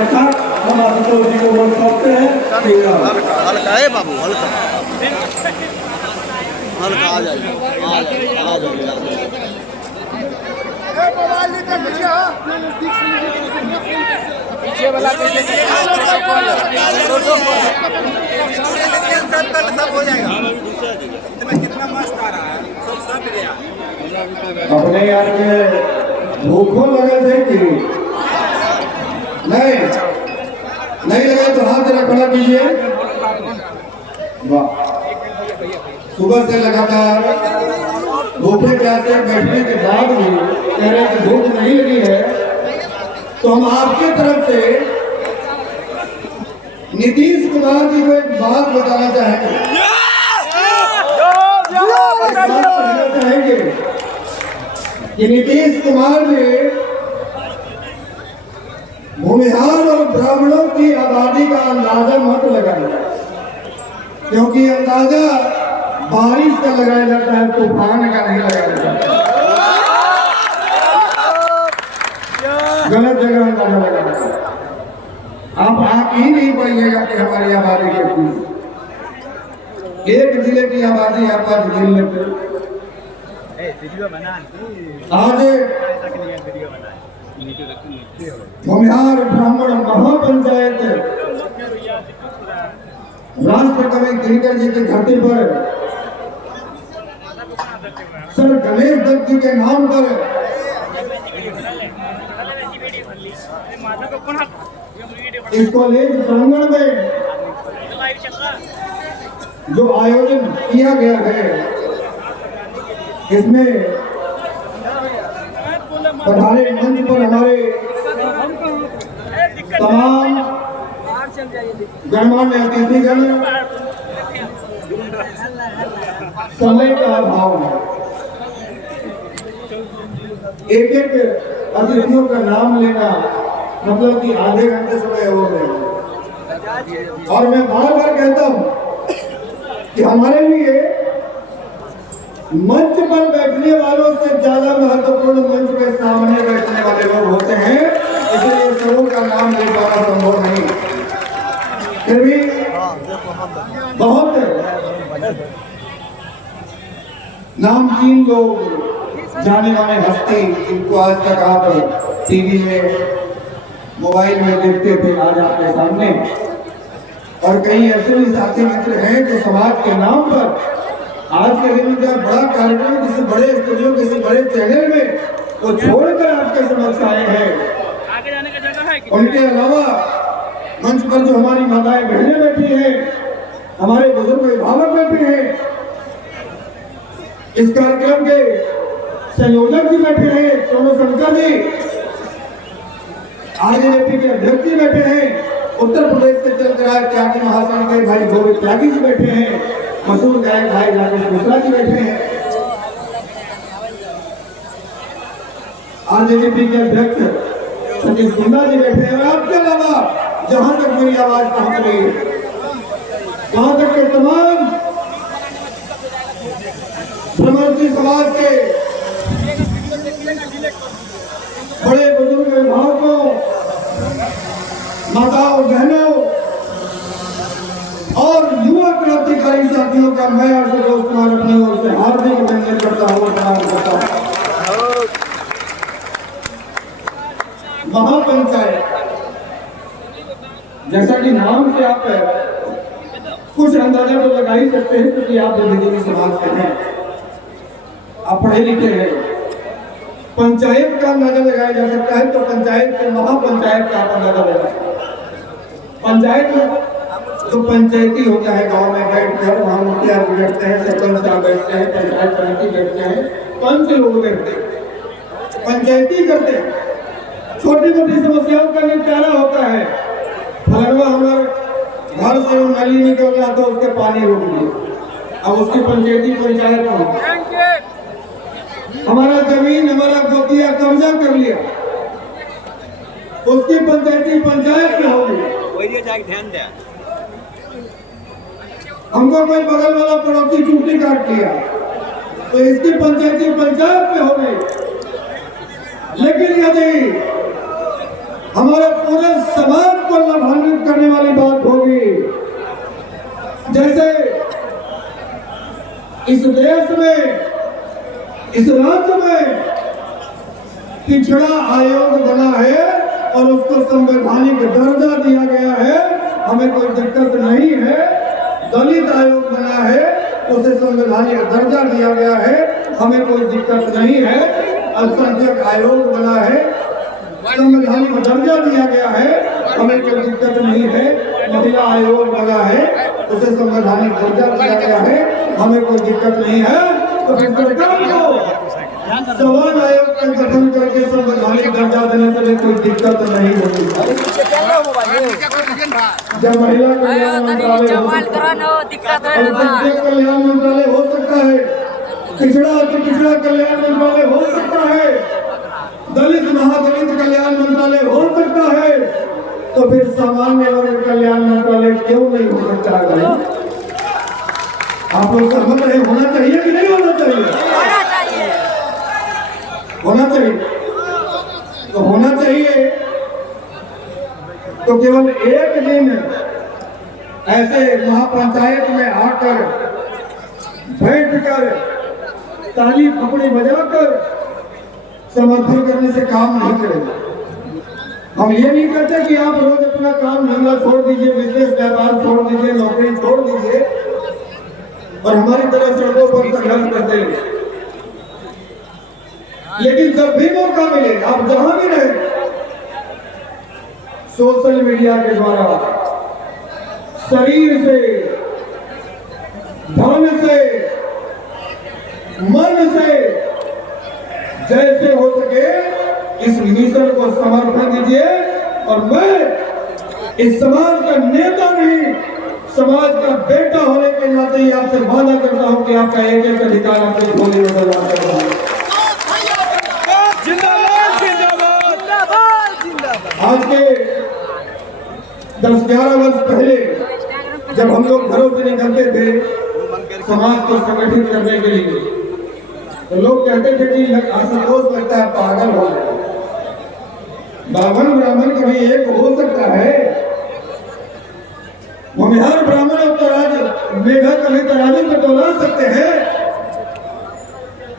रखा हम आशुतोष जी को वोट सौंपते हैं। हल्का हल्का है बाबू, हल्का हल्का आ जाइए, आ जाइए, आ जाइए। पीछे वाला सब हो जाएगा। कितना मस्त आ रहा है, सब गया अपने यार के भूखों लगे थे कि नहीं नहीं लगे तो हाथ जरा खड़ा कीजिए। वाह, सुबह से लगातार भूखे प्यासे बैठने के बाद भी कह रहे कि भूख नहीं लगी है, तो हम आपके तरफ से नीतीश कुमार जी को एक बात बताना चाहेंगे। चाहेंगे कि नीतीश कुमार ने भूमिहार और ब्राह्मणों की आबादी का अंदाजा मत लगाया, क्योंकि अंदाजा बारिश का लगाया जाता है, तूफान का नहीं लगाया जाता। गलत जगह अंदाजा लगाया जाता है। आप आंक ही नहीं पाइएगा कि हमारी आबादी कितनी। एक जिले की आबादी आप आज गिन लेते। आज भूमिहार ब्राह्मण महापंचायत राष्ट्र कवि दिनकर जी की धरती पर सर गणेश दत्त जी के नाम पर इस कॉलेज प्रांगण में जो आयोजन किया गया है, इसमें पधारे मंच पर हमारे तमाम गणमान्य अतिथिगण, समय का अभाव है। एक एक अतिथियों का नाम लेना मतलब कि आधे घंटे समय हो गए। और मैं बार बार कहता हूं कि हमारे लिए मंच पर बैठने वालों से ज्यादा महत्वपूर्ण मंच के सामने बैठने वाले लोग होते हैं, इसलिए सबों का नाम ले पाना संभव नहीं। फिर भी बहुत नामचीन लोग, जाने माने हस्ती, जिनको आज तक आप टीवी में मोबाइल में देखते थे, आज आपके सामने। और कई ऐसे भी साथी मित्र हैं जो समाज के नाम पर आज के दिन में जब बड़ा कार्यक्रम किसी बड़े स्टूडियो, किसी बड़े चैनल में वो छोड़कर आपके समक्ष आए हैं। आगे जाने की जगह है। उनके अलावा मंच पर जो हमारी माताएं बहनें बैठी हैं, हमारे बुजुर्ग अभिभावक बैठे हैं, इस कार्यक्रम के संयोजक जी बैठे हैं, सोनू शंकर जी, आरजेपी के अध्यक्ष जी बैठे हैं, उत्तर प्रदेश से चल कर आए त्यागी महासंघ के भाई गोविंद त्यागी जी बैठे हैं, मशहूर गायक भाई राजेश मिश्रा जी बैठे हैं, आरजेपी के अध्यक्ष सतीश गुंडा जी बैठे हैं। और आपके अलावा जहां तक मेरी आवाज पहुंच रही है, वहां तक के तमाम ब्रह्मर्षि समाज के बड़े बुजुर्ग अभिभावकों, माताओं, बहनों और युवा क्रांतिकारी साथियों का मैं आशुतोष कुमार अपने ओर से हार्दिक अभिनंदन करता हूँ, प्रणाम करता हूँ। महापंचायत, जैसा कि नाम से आप कुछ अंदाजा तो लगा ही सकते हैं, क्योंकि आप बुद्धिजीवी समाज से हैं, आप पढ़े लिखे हैं। पंचायत का अंदाजा लगाया जा सकता है तो पंचायत से महापंचायत का आप अंदाजा लगा सकते हैं। पंचायत जो पंचायती होता है, गांव में बैठकर वहां मुखिया बैठते हैं, सरपंच साहब बैठते हैं, पंचायत समिति बैठते हैं, पंच लोग बैठते हैं, पंचायती करते हैं, छोटी मोटी समस्याओं का निपटारा होता है। फलनवा हमारे घर से नाली निकल गया तो उसके पानी रोक दिया, अब उसकी पंचायती पंचायत में हमारा जमीन, हमारा गोतिया कब्जा कर लिया, उसकी पंचायती पंचायत में होगी। ध्यान दे, हमको कोई बगल वाला पड़ोसी चूटी काट लिया तो इसकी पंचायती पंचायत में हो गई। लेकिन यदि हमारे पूरे समाज को लाभान्वित करने वाली बात होगी। जैसे इस देश में, इस राज्य में पिछड़ा आयोग बना है और उसको संवैधानिक दर्जा दिया गया है, हमें कोई दिक्कत नहीं है। दलित आयोग बना है, उसे संवैधानिक दर्जा दिया गया है, हमें कोई दिक्कत नहीं है। अल्पसंख्यक आयोग बना है, संवैधानिक दर्जा दिया गया है, हमें कोई दिक्कत नहीं है। महिला आयोग बना है, उसे संवैधानिक दर्जा दिया गया है, हमें कोई दिक्कत नहीं है। तो फिर सरकार को समान आयोग का गठन करके संवैधानिक दर्जा देने से कोई दिक्कत नहीं होगी। जब महिला कल्याण मंत्रालय कल्याण मंत्रालय हो सकता है, पिछड़ा तो पिछड़ा कल्याण मंत्रालय हो सकता है, दलित महादलित कल्याण मंत्रालय हो सकता है, तो फिर सामान्य वर्ग कल्याण मंत्रालय क्यों नहीं हो सकता है? आप लोग सहमत रहे? होना चाहिए कि नहीं होना चाहिए? होना चाहिए। तो होना चाहिए तो केवल एक दिन ऐसे महापंचायत में आकर बैठकर ताली फपड़ी बजाकर समर्थन करने से काम नहीं करेगा। हम ये नहीं कहते कि आप रोज अपना काम धंधा छोड़ दीजिए, बिजनेस व्यापार छोड़ दीजिए, नौकरी छोड़ दीजिए और हमारी तरह सड़कों पर संघर्ष करते हैं। लेकिन जब भी मौका मिले, आप जहां भी रहे, सोशल मीडिया के द्वारा शरीर से, धन से, मन से, जैसे हो सके इस मिशन को समर्थन दीजिए। और मैं इस समाज का नेता नहीं, समाज का बेटा होने के नाते ही आपसे वादा करता हूं कि आपका एक एक अधिकार आपके झोले में डलवा कर आज के 10-11 वर्ष पहले जब हम लोग घरों से निकलते थे समाज को संगठित करने के लिए, तो लोग कहते थे कि आशुतोष लगता है पागल हो गया। ब्राह्मण कभी एक हो सकता है? भूमिहार ब्राह्मण और तराजू मेघा कभी तराजू में तोला सकते हैं?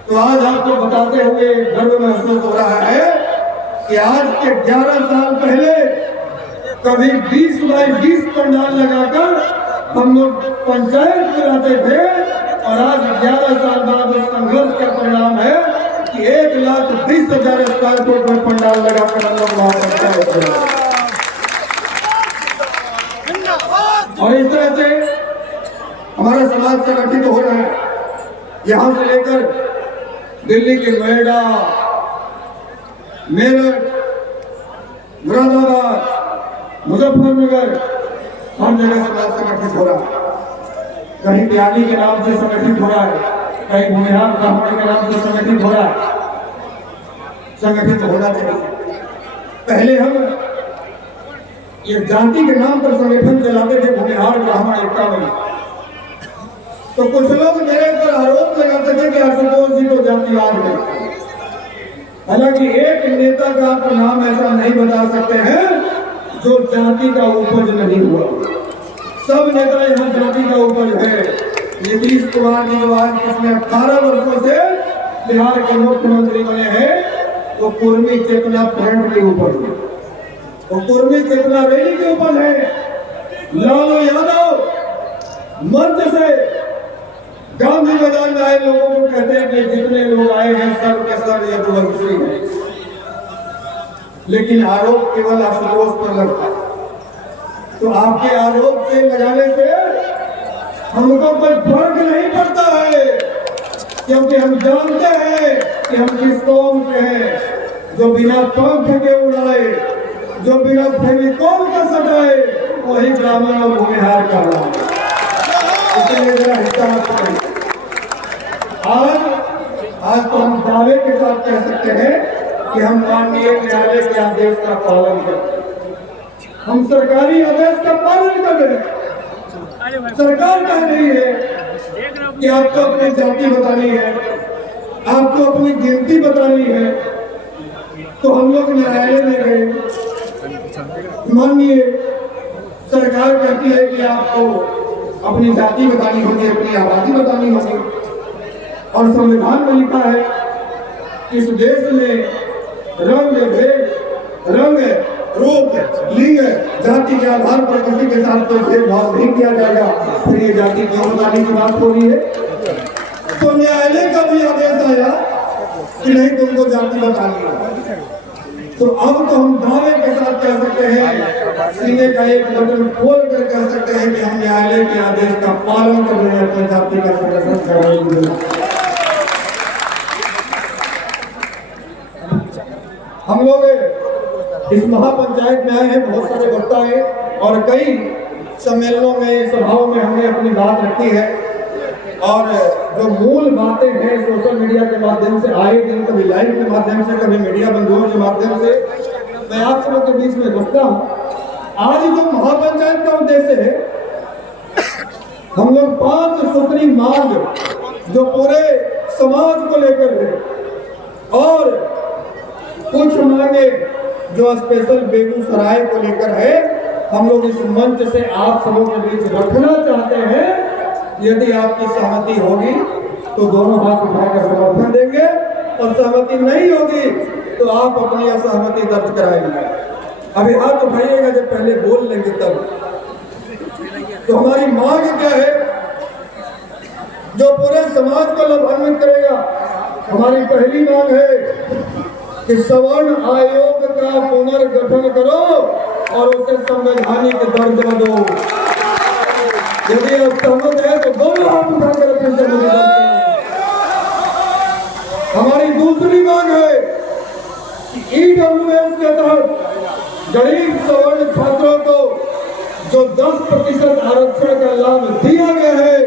तो आज आपको बताते हुए गर्व महसूस हो रहा है कि आज के 11 साल पहले कभी 20 बाई 20 पंडाल लगाकर हम लोग पंचायत चलाते थे और आज 11 साल बाद उस संघर्ष का परिणाम है कि 1,20,000 स्क्वायर फुट में पंडाल लगाकर हम लोग वहां पंचायत चलाते। और इस तरह से हमारा समाज संगठित हो रहा है। यहां से लेकर दिल्ली के नोएडा, मेरठ, मुरादाबाद, मुजफ्फरनगर, हर जगह समाज संगठित हो रहा है। कहीं त्यागी के नाम से संगठित हो रहा है, कहीं भूमिहार ब्राह्मण के नाम से संगठित हो रहा है। संगठित होना चाहिए। पहले हम ये जाति के नाम पर संगठन चलाते थे, भूमिहार ब्राह्मण एकता में। तो कुछ लोग मेरे ऊपर आरोप लगाते थे कि आशुतोष जी तो जातिवाद है। हालांकि एक नेता का आप नाम ऐसा नहीं बता सकते हैं जो जाति का उपज नहीं हुआ। सब नेता यहाँ जाति का उपज है। नीतीश कुमार जी जो आज पिछले 18 वर्षों से बिहार के मुख्यमंत्री बने हैं, वो कुर्मी चेतना फ्रंट के ऊपर है, वो कुर्मी चेतना रैली के ऊपर है। लालू यादव मंच से गांधी मैदान में आए लोगों को कहते हैं कि जितने लोग आए हैं सर के सर यदुवंशी हैं, लेकिन आरोप केवल आशुतोष पर लगता है। तो आपके आरोप से लगाने से हमको कोई फर्क नहीं पड़ता है, क्योंकि हम जानते हैं कि हम किस कौम के हैं। जो बिना पंख के उड़ाए, जो बिना फेविकोल का सटाए, वही ब्राह्मण और भूमिहार का रहा है। इसलिए मेरा हिस्सा आज तो हम दावे के साथ कह सकते हैं कि हम माननीय न्यायालय के आदेश का पालन करें। हम सरकारी आदेश का पालन करें। सरकार कह रही है कि आपको अपनी जाति बतानी है, आपको अपनी गिनती बतानी है, तो हम लोग न्यायालय में गए, माननीय सरकार कहती है कि आपको अपनी जाति बतानी होगी, अपनी आबादी बतानी होगी, और संविधान में लिखा है इस देश में रंग भेद, रंग रूप, लिंग, जाति के आधार पर किसी के साथ कोई भेदभाव नहीं किया जाएगा। फिर ये जाति क्यों बताने की बात हो रही है? तो न्यायालय का भी आदेश आया कि नहीं तुमको जाति बतानी है। तो अब तो हम दावे के साथ कह सकते हैं, सीने का एक बटन खोल कर कह सकते हैं कि हम न्यायालय के आदेश का पालन कर रहे हैं, अपनी जाति का संरक्षण कर रहे हैं। हम लोग इस महापंचायत में आए हैं, बहुत सारे वक्ता हैं और कई सम्मेलनों में, सभाओं में हमने अपनी बात रखी है, और जो मूल बातें हैं सोशल मीडिया के माध्यम से आए दिन, कभी लाइव के माध्यम से, कभी मीडिया बंधुओं के माध्यम से मैं आप सबों के बीच में रखता हूं। आज जो महापंचायत का उद्देश्य है, हम लोग 5 सूत्री मांग जो पूरे समाज को लेकर है, और कुछ मांगे जो स्पेशल बेगूसराय को लेकर है, हम लोग इस मंच से आप सबों के बीच रखना चाहते हैं। यदि आपकी सहमति होगी तो दोनों हाथ उठाकर समर्थन देंगे, और सहमति नहीं होगी तो आप अपनी असहमति दर्ज कराएंगे। अभी हाथ उठाइएगा जब पहले बोल लेंगे तब। तो हमारी मांग क्या है जो पूरे समाज को लाभान्वित करेगा? हमारी पहली मांग है कि सवर्ण आयोग का पुनर्गठन करो और उसे संवैधानिक दर्जा दो। यदि आप सहमत है तो दोनों हाथ उठाकर अपनी सहमति दर्ज करें। हमारी दूसरी मांग है कि ईडब्ल्यूएस के तहत गरीब सवर्ण छात्रों को जो 10% आरक्षण का लाभ दिया गया है,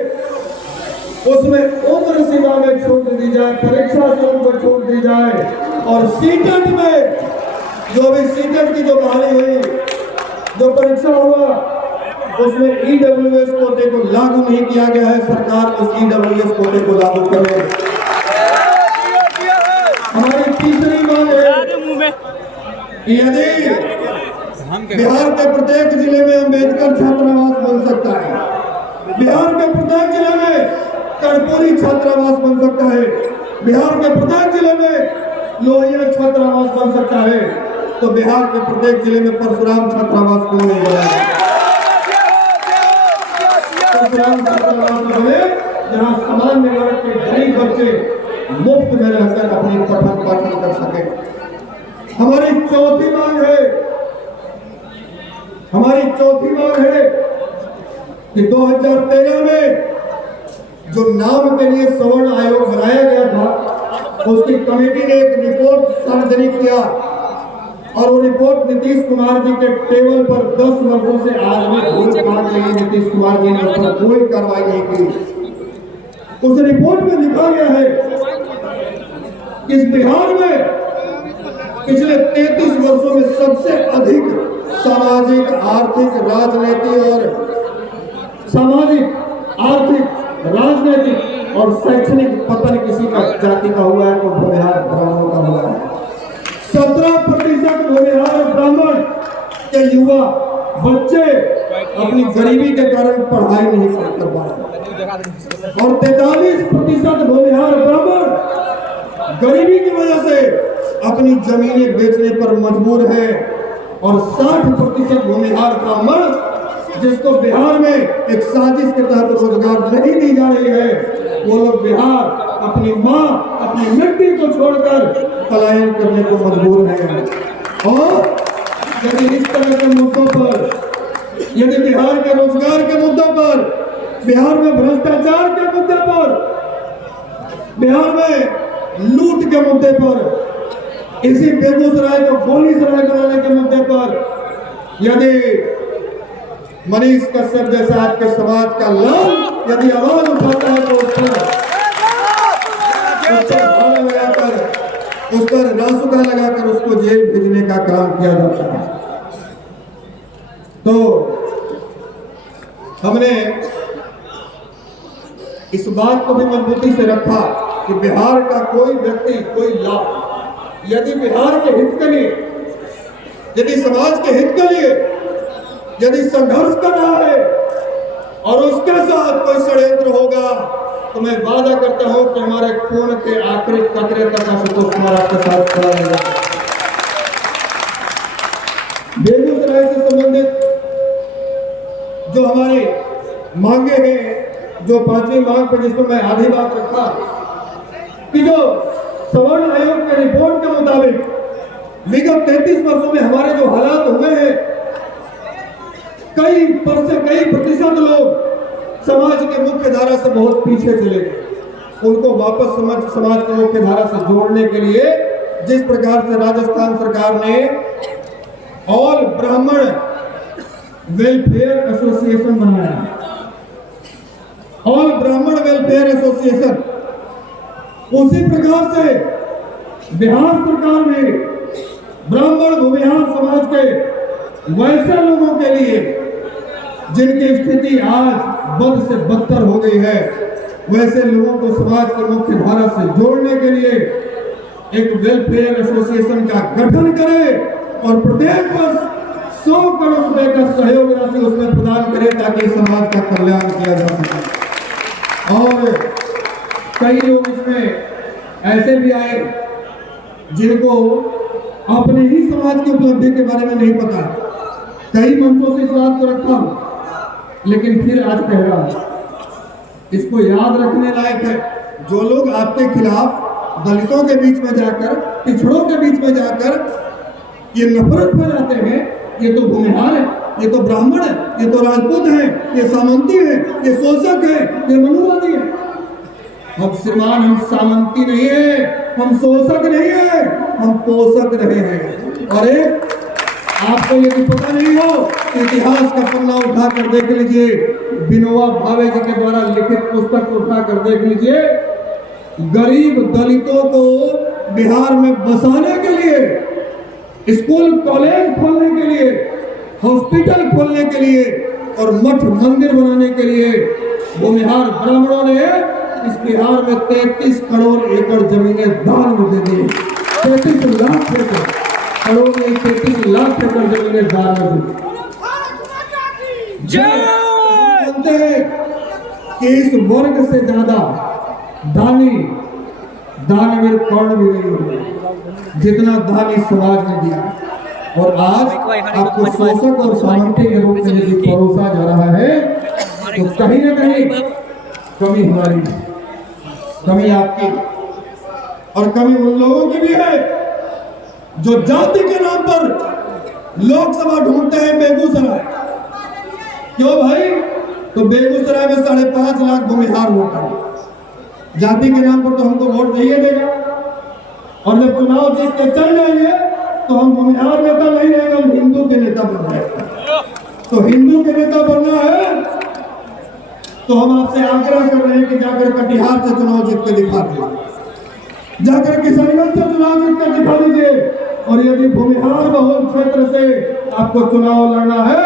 उसमें उम्र सीमा में छूट दी जाए, परीक्षा शुल्क पर छूट दी जाए, और सीटेट में जो भी सीटेट की जो बहाली हुई, जो परीक्षा हुआ, उसमें ईडब्ल्यूएस कोटे को लागू नहीं किया गया है। सरकार उस ईडब्ल्यूएस कोटे को लागू करे। हमारी तीसरी मांग है कि यदि बिहार के प्रत्येक जिले में अम्बेडकर छात्रावास बन सकता है, बिहार के प्रत्येक जिले में कर्पूरी छात्रावास बन सकता है, बिहार के प्रत्येक जिले में लोहिया छात्रावास बन सकता है, तो बिहार के प्रत्येक जिले में परशुराम छात्रावास क्यों नहीं बना? परशुराम छात्रावास बने जहां सामान्य वर्ग के गरीब बच्चे मुफ्त में रहकर अपनी पठन पाठन कर सके। हमारी चौथी मांग है कि 2013 में जो नाम के लिए सवर्ण आयोग बनाया गया था, उसकी कमेटी ने एक रिपोर्ट सार्वजनिक किया, और वो रिपोर्ट नीतीश कुमार जी के टेबल पर 10 वर्षों से आज भी घूम फाड़ रही है। नीतीश कुमार जी ने उस पर कोई कार्रवाई नहीं की। उस रिपोर्ट में लिखा गया है कि इस बिहार में पिछले 33 वर्षों में सबसे अधिक सामाजिक, आर्थिक, राजनीतिक और शैक्षणिक पतन किसी का जाति का हुआ है तो भूमिहार ब्राह्मणों का हुआ है। 17% भूमिहार ब्राह्मण के युवा बच्चे अपनी गरीबी के कारण पढ़ाई नहीं कर पा रहे, और 43% भूमिहार ब्राह्मण गरीबी की वजह से अपनी जमीनें बेचने पर मजबूर है, और 60% भूमिहार ब्राह्मण जिसको बिहार में एक साजिश के तहत रोजगार नहीं दी जा रही है, वो लोग बिहार अपनी माँ, अपनी मिट्टी को छोड़कर पलायन करने को मजबूर हैं। और यदि इस तरह के मुद्दों पर, यदि बिहार के रोजगार के मुद्दों पर, बिहार में भ्रष्टाचार के मुद्दे पर, बिहार में लूट के मुद्दे पर, इसी बेगूसराय को गोली सराय कराने के मुद्दे पर यदि मनीष कश्यप जैसा आपके समाज का लाल यदि आवाज उठाता है तो उस पर रासुका लगाकर उसको जेल भेजने का काम किया जाता है। तो हमने इस बात को भी मजबूती से रखा कि बिहार का कोई व्यक्ति, कोई लाभ यदि बिहार के हित के लिए यदि समाज के हित के लिए यदि संघर्ष कर रहा है और उसके साथ कोई षड्यंत्र होगा तो मैं वादा करता हूं कि हमारे खून के आखिरी कतरे तक आशुतोष कुमार आपके साथ खड़ा रहेगा। बेगूसराय से संबंधित जो हमारे मांगे हैं, जो 5वीं मांग पर जिस पर मैं आधी बात रखा कि जो सवर्ण आयोग के रिपोर्ट के मुताबिक विगत 33 वर्षों में हमारे जो हालात हुए हैं, कई प्रतिशत लोग समाज के मुख्य धारा से बहुत पीछे चले गए। उनको वापस समाज के मुख्य धारा से जोड़ने के लिए जिस प्रकार से राजस्थान सरकार ने ऑल ब्राह्मण वेलफेयर एसोसिएशन बनाया, ऑल ब्राह्मण वेलफेयर एसोसिएशन, उसी प्रकार से बिहार सरकार ने ब्राह्मण भूमिहार समाज के वैसे लोगों के लिए जिनकी स्थिति आज बद से बदतर हो गई है, वैसे लोगों को समाज के मुख्य धारा से जोड़ने के लिए एक वेलफेयर एसोसिएशन का गठन करें और प्रत्येक वर्ष 100 करोड़ रुपए का सहयोग राशि उसमें प्रदान करें ताकि समाज का कल्याण किया जा सके। और कई लोग इसमें ऐसे भी आए जिनको अपने ही समाज की उपलब्धि के बारे में नहीं पता। कई मंचों से इस बात को रखा, लेकिन फिर आज कह रहा हूं, इसको याद रखने लायक है। जो लोग आपके खिलाफ दलितों के बीच में जाकर, पिछड़ों के बीच में जाकर ये नफरत फैलाते हैं, ये तो भूमिहार है, ये तो ब्राह्मण है, ये तो राजपूत है, ये सामंती है, ये शोषक है, ये मनुवादी है। हम श्रीमान, हम सामंती नहीं है, हम शोषक नहीं है, हम पोषक रहे हैं। और एक आपको यदि पता नहीं हो, इतिहास का पन्ना उठा कर देख लीजिए, विनोबा भावे जी के द्वारा लिखित पुस्तक को उठा कर देख लीजिए। गरीब दलितों को बिहार में बसाने के लिए, स्कूल कॉलेज खोलने के लिए, हॉस्पिटल खोलने के लिए और मठ मंदिर बनाने के लिए भूमिहार ब्राह्मणों ने इस बिहार में 33 करोड़ एकड़ जमीनें दान में दे दी। 33 लाख एकड़, करोड़ में 33 लाख एकड़ जमीनें दान में दी। जानते हैं कि इस वर्ग से ज्यादा दानी दानवीर कौन भी नहीं होगा जितना दान इस समाज ने दिया। और आज आपको शोषक और सामंती के रूप में यदि परोसा जा रहा है तो कहीं न कहीं कमी हमारी, कमी आपकी और कमी उन लोगों की भी है जो जाति के नाम पर लोकसभा ढूंढते हैं। बेगूसराय क्यों भाई? तो बेगूसराय में 5.5 लाख भूमिहार वोटर, जाति के नाम पर तो हमको वोट नहीं देगा। और जब चुनाव जीत के चल जाएंगे तो हम भूमिहार नेता नहीं रहेंगे, हम हिंदू के नेता बन जाएंगे। तो हिंदू के नेता बनना है तो हम आपसे आग्रह कर रहे हैं कि जाकर कटिहार से चुनाव जीत के दिखा दीजिए, जाकर किशनगंज से चुनाव जीत कर दिखा दीजिए। और यदि भूमिहार बहुल क्षेत्र से आपको चुनाव लड़ना है